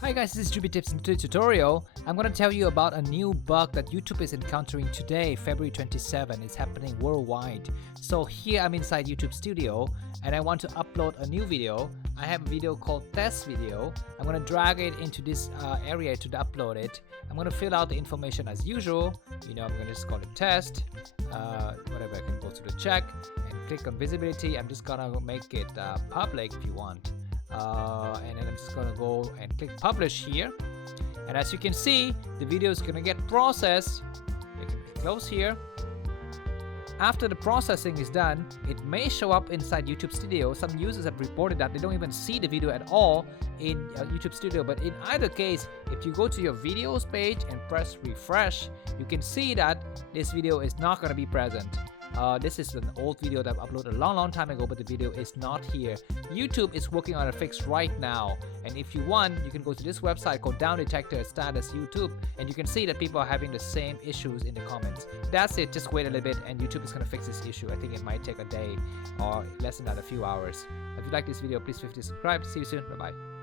Hi guys, this is Juby Tips. In today's tutorial, I'm going to tell you about a new bug that YouTube is encountering today, February 27. It's happening worldwide. So here I'm inside YouTube Studio and I want to upload a new video. I have a video called test video. I'm going to drag it into this area to upload it. I'm going to fill out the information as usual. I'm going to just call it test. Whatever, I can go to the check and click on visibility. I'm just going to make it public if you want. And then I'm just gonna go and click publish here, and as you can see, the video is gonna get processed. You can close here. After the processing is done, it may show up inside YouTube Studio. Some users have reported that they don't even see the video at all in YouTube Studio, but in either case, if you go to your videos page and press refresh, you can see that this video is not going to be present. This is an old video that I've uploaded a long time ago, but the video is not here. YouTube is working on a fix right now, and if you want, you can go to this website called Down Detector Status YouTube, and you can see that people are having the same issues in the comments. That's it. Just wait a little bit, and YouTube is going to fix this issue. I think it might take a day or less than that, a few hours. If you like this video, please feel free to subscribe. See you soon. Bye bye.